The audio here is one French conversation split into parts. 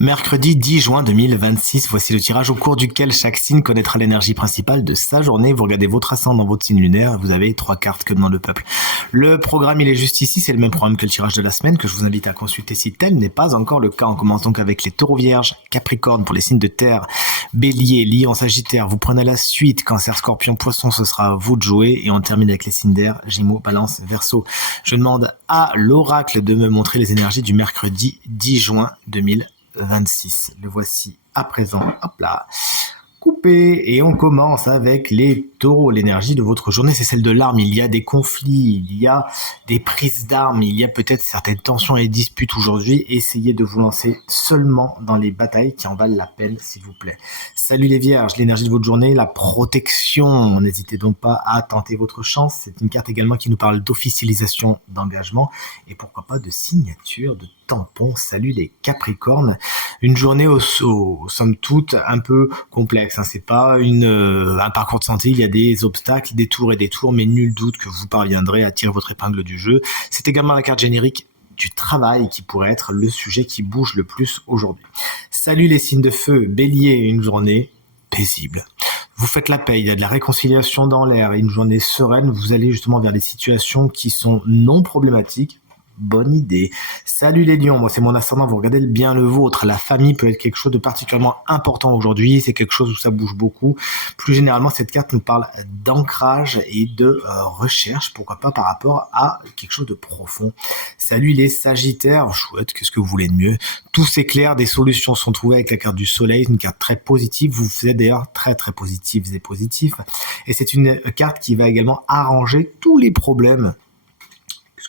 Mercredi 10 juin 2026, voici le tirage au cours duquel chaque signe connaîtra l'énergie principale de sa journée. Vous regardez votre ascendant, votre signe lunaire, vous avez 3 cartes que demande le peuple. Le programme, il est juste ici, c'est le même programme que le tirage de la semaine que je vous invite à consulter si tel n'est pas encore le cas. On commence donc avec les taureaux vierges, capricorne pour les signes de terre, bélier, lion, sagittaire, vous prenez la suite, cancer, scorpion, poisson, ce sera à vous de jouer et on termine avec les signes d'air, gémeaux, balance, verseau. Je demande à l'oracle de me montrer les énergies du mercredi 10 juin 2026. Le voici à présent. Hop là. Coupé. Et on commence avec les taureaux. L'énergie de votre journée, c'est celle de l'arme. Il y a des conflits, il y a des prises d'armes, il y a peut-être certaines tensions et disputes aujourd'hui. Essayez de vous lancer seulement dans les batailles qui en valent la peine, s'il vous plaît. Salut les vierges, l'énergie de votre journée, la protection. N'hésitez donc pas à tenter votre chance. C'est une carte également qui nous parle d'officialisation d'engagement et pourquoi pas de signature, de tampon. Salut les capricornes. Une journée somme toute un peu complexe. Hein. C'est pas un parcours de santé. Il y a des obstacles, des tours et des tours, mais nul doute que vous parviendrez à tirer votre épingle du jeu. C'est également la carte générique du travail qui pourrait être le sujet qui bouge le plus aujourd'hui. Salut les signes de feu, bélier, une journée paisible. Vous faites la paix, il y a de la réconciliation dans l'air, une journée sereine, vous allez justement vers des situations qui sont non problématiques. Bonne idée. Salut les lions, moi c'est mon ascendant, vous regardez bien le vôtre. La famille peut être quelque chose de particulièrement important aujourd'hui, c'est quelque chose où ça bouge beaucoup. Plus généralement, cette carte nous parle d'ancrage et de recherche, pourquoi pas par rapport à quelque chose de profond. Salut les sagittaires, chouette, qu'est-ce que vous voulez de mieux? Tout s'éclaire, des solutions sont trouvées avec la carte du soleil, une carte très positive, vous êtes d'ailleurs très très positifs et positifs. Et c'est une carte qui va également arranger tous les problèmes.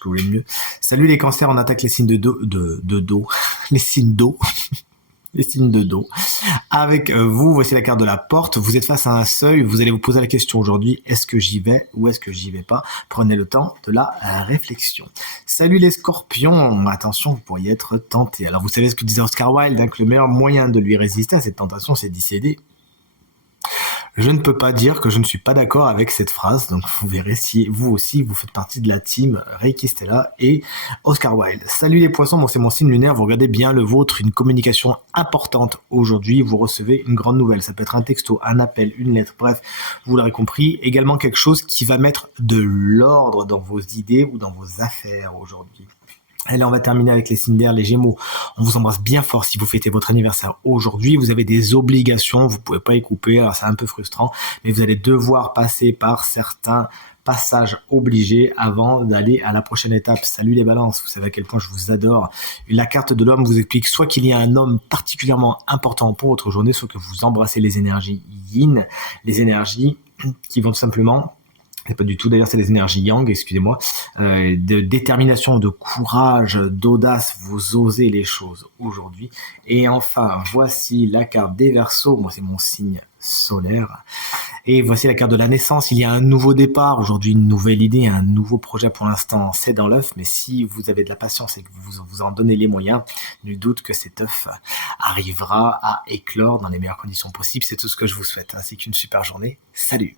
Que vous voulez mieux. Salut les cancers, on attaque les signes de dos, les signes d'eau, les signes de dos. Avec vous, voici la carte de la porte, vous êtes face à un seuil, vous allez vous poser la question aujourd'hui, est-ce que j'y vais ou est-ce que j'y vais pas? Prenez le temps de la réflexion. Salut les scorpions, attention, vous pourriez être tenté. Alors vous savez ce que disait Oscar Wilde, hein, que le meilleur moyen de lui résister à cette tentation, c'est d'y céder. Je ne peux pas dire que je ne suis pas d'accord avec cette phrase, donc vous verrez si vous aussi vous faites partie de la team Reiki Stella et Oscar Wilde. Salut les poissons, moi c'est mon signe lunaire, vous regardez bien le vôtre, une communication importante aujourd'hui, vous recevez une grande nouvelle, ça peut être un texto, un appel, une lettre, bref, vous l'aurez compris, également quelque chose qui va mettre de l'ordre dans vos idées ou dans vos affaires aujourd'hui. Et là, on va terminer avec les signes d'air, les gémeaux. On vous embrasse bien fort si vous fêtez votre anniversaire aujourd'hui. Vous avez des obligations, vous pouvez pas y couper, alors c'est un peu frustrant, mais vous allez devoir passer par certains passages obligés avant d'aller à la prochaine étape. Salut les balances, vous savez à quel point je vous adore. La carte de l'homme vous explique soit qu'il y a un homme particulièrement important pour votre journée, soit que vous embrassez les énergies yin, les énergies qui vont tout simplement... C'est pas du tout, d'ailleurs c'est les énergies yang, excusez-moi, de détermination, de courage, d'audace, vous osez les choses aujourd'hui. Et enfin, voici la carte des Verseaux, moi c'est mon signe solaire. Et voici la carte de la naissance, il y a un nouveau départ, aujourd'hui une nouvelle idée, un nouveau projet pour l'instant, c'est dans l'œuf, mais si vous avez de la patience et que vous en donnez les moyens, nul doute que cet œuf arrivera à éclore dans les meilleures conditions possibles. C'est tout ce que je vous souhaite, ainsi qu'une super journée. Salut!